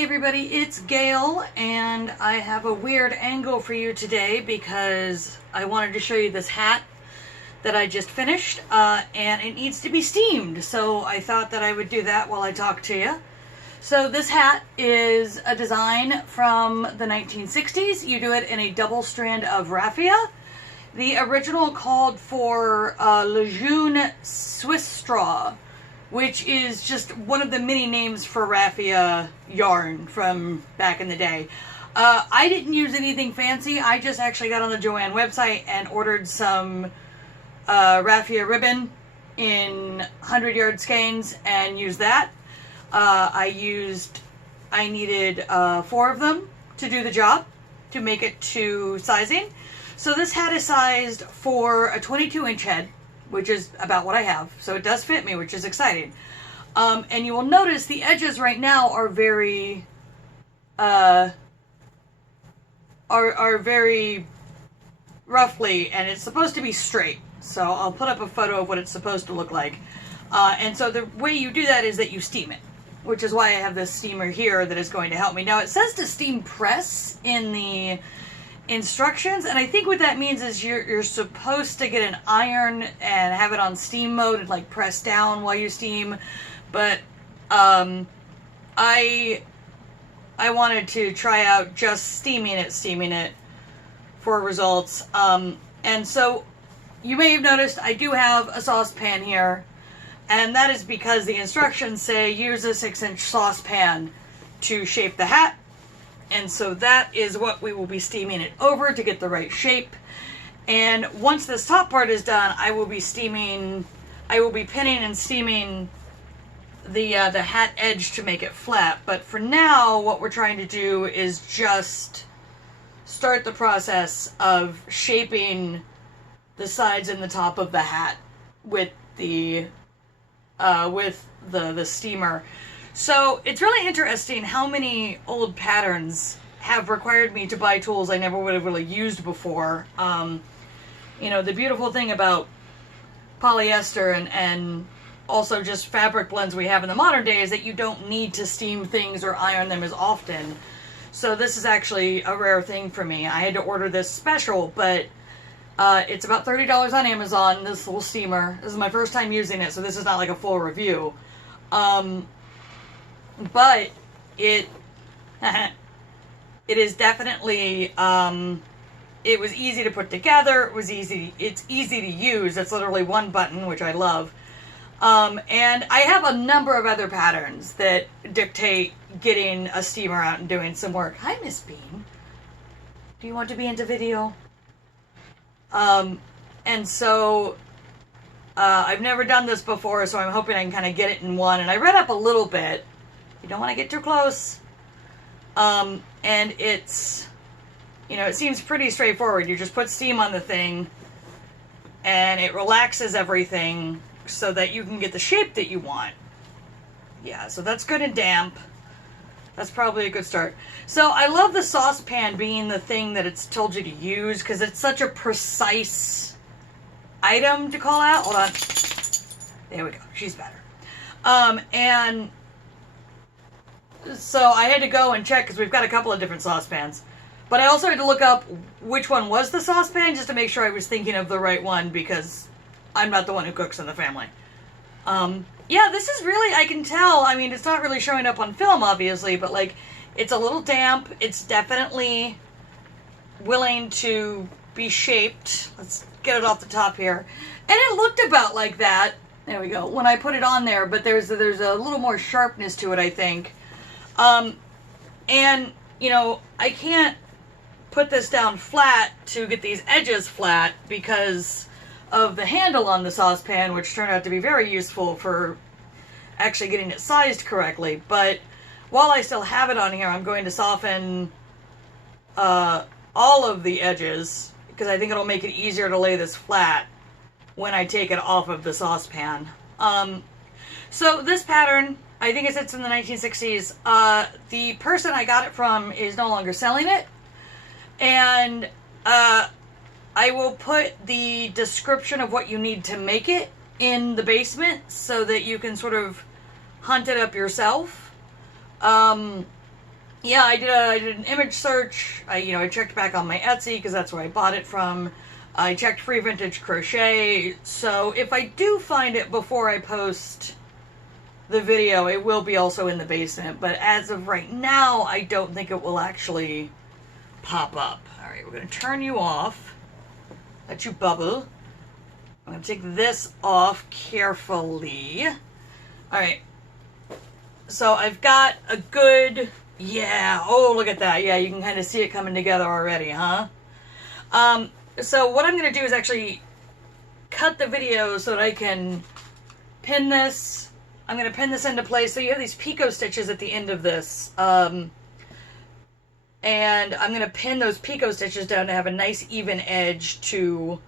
Hey everybody, it's Gail, and I have a weird angle for you today because I wanted to show you this hat that I just finished, and it needs to be steamed, so I thought that I would do that while I talk to you. So this hat is a design from the 1960s. You do it in a double strand of raffia. The original called for Lejune Swistraw, which is just one of the many names for raffia yarn from back in the day. I didn't use anything fancy. I just actually got on the Joann website and ordered some raffia ribbon in 100-yard skeins and used that. I needed 4 of them to do the job, to make it to sizing. So this hat is sized for a 22-inch head, which is about what I have. So it does fit me, which is exciting. And you will notice the edges right now are very, are very roughly, and it's supposed to be straight. So I'll put up a photo of what it's supposed to look like. And so the way you do that is that you steam it, which is why I have this steamer here that is going to help me. Now it says to steam press in the instructions, and I think what that means is you're supposed to get an iron and have it on steam mode and like press down while you steam, but I wanted to try out just steaming it for results. And so you may have noticed I do have a saucepan here, and that is because the instructions say use a 6-inch saucepan to shape the hat. And so that is what we will be steaming it over to get the right shape. And once this top part is done, I will be pinning and steaming the hat edge to make it flat. But for now, what we're trying to do is just start the process of shaping the sides and the top of the hat with the steamer. So it's really interesting how many old patterns have required me to buy tools I never would have really used before. You know, the beautiful thing about polyester and also just fabric blends we have in the modern day is that you don't need to steam things or iron them as often. So this is actually a rare thing for me. I had to order this special, but it's about $30 on Amazon, this little steamer. This is my first time using it, so this is not like a full review. But it is definitely, it was easy to put together, it's easy to use. It's literally one button, which I love. And I have a number of other patterns that dictate getting a steamer out and doing some work. Hi, Miss Bean. Do you want to be into video? And so, I've never done this before, so I'm hoping I can kind of get it in one. And I read up a little bit. You don't want to get too close. And it's, you know, it seems pretty straightforward. You just put steam on the thing and it relaxes everything so that you can get the shape that you want. Yeah, so that's good and damp. That's probably a good start. So I love the saucepan being the thing that it's told you to use because it's such a precise item to call out. Hold on. There we go. She's better. And so I had to go and check because we've got a couple of different saucepans. But I also had to look up which one was the saucepan just to make sure I was thinking of the right one because I'm not the one who cooks in the family. Yeah, this is really, I can tell, I mean, it's not really showing up on film, obviously, but like, it's a little damp. It's definitely willing to be shaped. Let's get it off the top here. And it looked about like that. There we go. When I put it on there, but there's a little more sharpness to it, I think. And, you know, I can't put this down flat to get these edges flat because of the handle on the saucepan, which turned out to be very useful for actually getting it sized correctly. But while I still have it on here, I'm going to soften all of the edges because I think it'll make it easier to lay this flat when I take it off of the saucepan. So this pattern, I think it sits in the 1960s. The person I got it from is no longer selling it. And I will put the description of what you need to make it in the basement so that you can sort of hunt it up yourself. yeah, I did an image search. I checked back on my Etsy because that's where I bought it from. I checked Free Vintage Crochet. So if I do find it before I post the video, it will be also in the basement. But as of right now, I don't think it will actually pop up. All right, we're going to turn you off. Let you bubble. I'm going to take this off carefully. All right. So I've got a good... Yeah, oh, look at that. Yeah, you can kind of see it coming together already, huh? So what I'm going to do is actually cut the video so that I can pin this. I'm going to pin this into place. So you have these picot stitches at the end of this. And I'm going to pin those picot stitches down to have a nice even edge to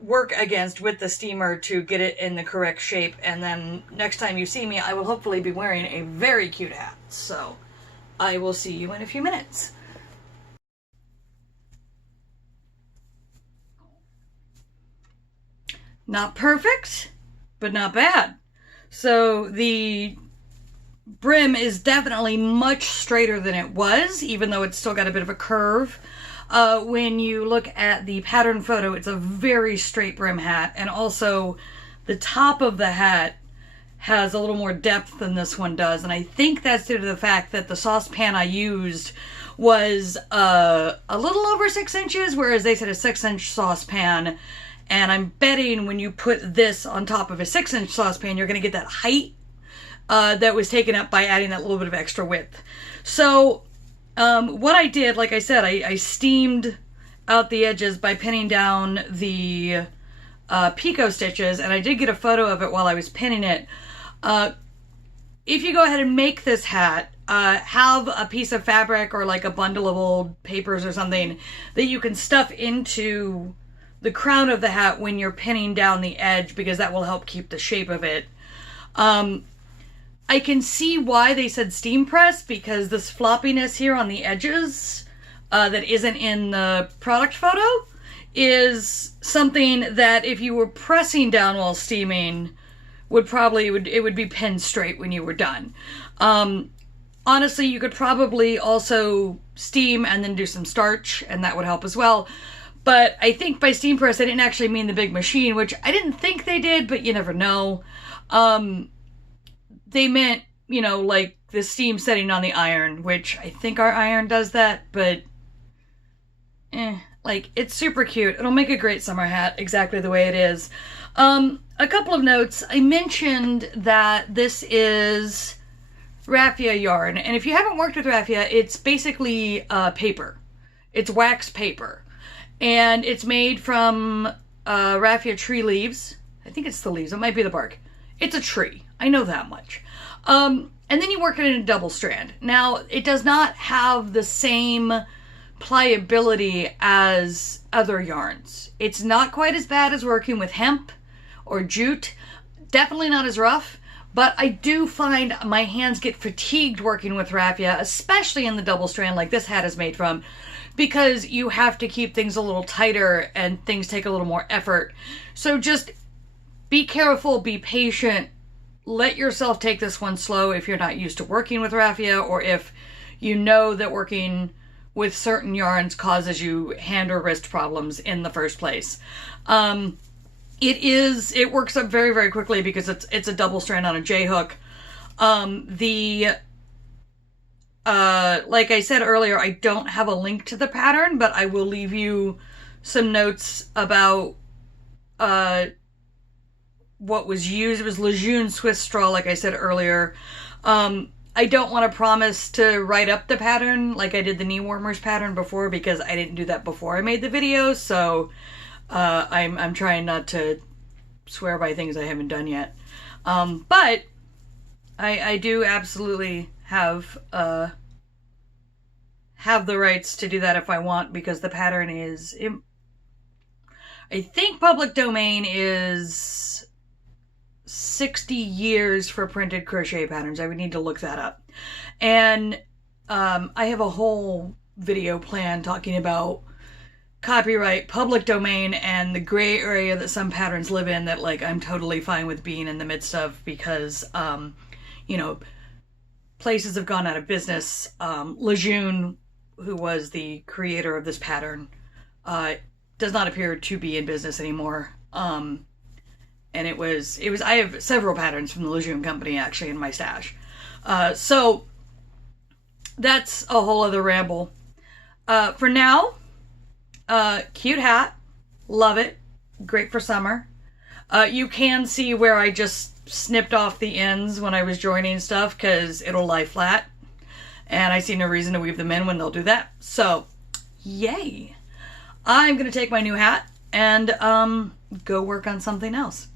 work against with the steamer to get it in the correct shape. And then next time you see me, I will hopefully be wearing a very cute hat. So I will see you in a few minutes. Not perfect, but not bad. So the brim is definitely much straighter than it was, even though it's still got a bit of a curve. When you look at the pattern photo, it's a very straight brim hat, and also the top of the hat has a little more depth than this one does, and I think that's due to the fact that the saucepan I used was a little over 6 inches, whereas they said a 6-inch saucepan, and I'm betting when you put this on top of a 6-inch saucepan, you're going to get that height that was taken up by adding that little bit of extra width. So what I did, like I said, I steamed out the edges by pinning down the picot stitches, and I did get a photo of it while I was pinning it. If you go ahead and make this hat, have a piece of fabric or like a bundle of old papers or something that you can stuff into the crown of the hat when you're pinning down the edge, because that will help keep the shape of it. I can see why they said steam press, because this floppiness here on the edges that isn't in the product photo is something that if you were pressing down while steaming it would be pinned straight when you were done. Honestly, you could probably also steam and then do some starch, and that would help as well. But I think by steam press, I didn't actually mean the big machine, which I didn't think they did, but you never know. They meant, you know, like the steam setting on the iron, which I think our iron does that, but like, it's super cute. It'll make a great summer hat exactly the way it is. A couple of notes. I mentioned that this is raffia yarn, and if you haven't worked with raffia, it's basically paper. It's wax paper. And it's made from raffia tree leaves. I think it's the leaves. It might be the bark. It's a tree. I know that much. And then you work it in a double strand. Now, it does not have the same pliability as other yarns. It's not quite as bad as working with hemp or jute. Definitely not as rough. But I do find my hands get fatigued working with raffia, especially in the double strand like this hat is made from, because you have to keep things a little tighter and things take a little more effort. So just be careful, be patient, let yourself take this one slow if you're not used to working with raffia, or if you know that working with certain yarns causes you hand or wrist problems in the first place. It works up very, very quickly because it's a double strand on a J-hook. Like I said earlier, I don't have a link to the pattern, but I will leave you some notes about what was used. It was Lejune Swistraw, like I said earlier. I don't want to promise to write up the pattern like I did the knee warmers pattern before, because I didn't do that before I made the video, so I'm trying not to swear by things I haven't done yet. But I do absolutely have the rights to do that if I want, because the pattern is, I think public domain is 60 years for printed crochet patterns. I would need to look that up. And I have a whole video plan talking about copyright, public domain, and the gray area that some patterns live in that, like, I'm totally fine with being in the midst of, because, you know, places have gone out of business. Lejune, who was the creator of this pattern, does not appear to be in business anymore. And it was, I have several patterns from the Lejune company actually in my stash. So that's a whole other ramble. For now, cute hat, love it, great for summer. You can see where I just snipped off the ends when I was joining stuff because it'll lie flat, and I see no reason to weave them in when they'll do that. So yay. I'm gonna take my new hat and go work on something else.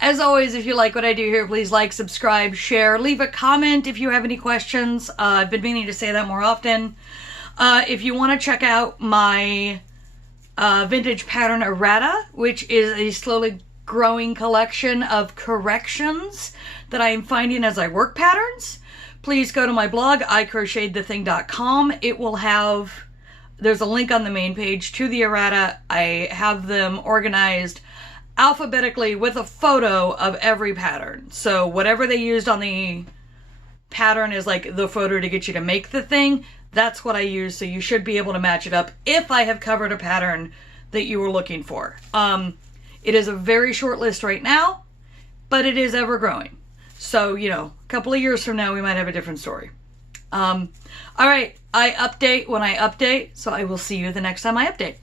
As always, if you like what I do here, please like, subscribe, share, leave a comment if you have any questions. I've been meaning to say that more often. If you want to check out my vintage pattern errata, which is a slowly growing collection of corrections that I am finding as I work patterns, please go to my blog, icrochetedthething.com. It will have, there's a link on the main page to the errata. I have them organized alphabetically with a photo of every pattern. So whatever they used on the pattern is like the photo to get you to make the thing. That's what I use, so you should be able to match it up if I have covered a pattern that you were looking for. It is a very short list right now, but it is ever growing. So, you know, a couple of years from now, we might have a different story. All right, I update when I update, so I will see you the next time I update.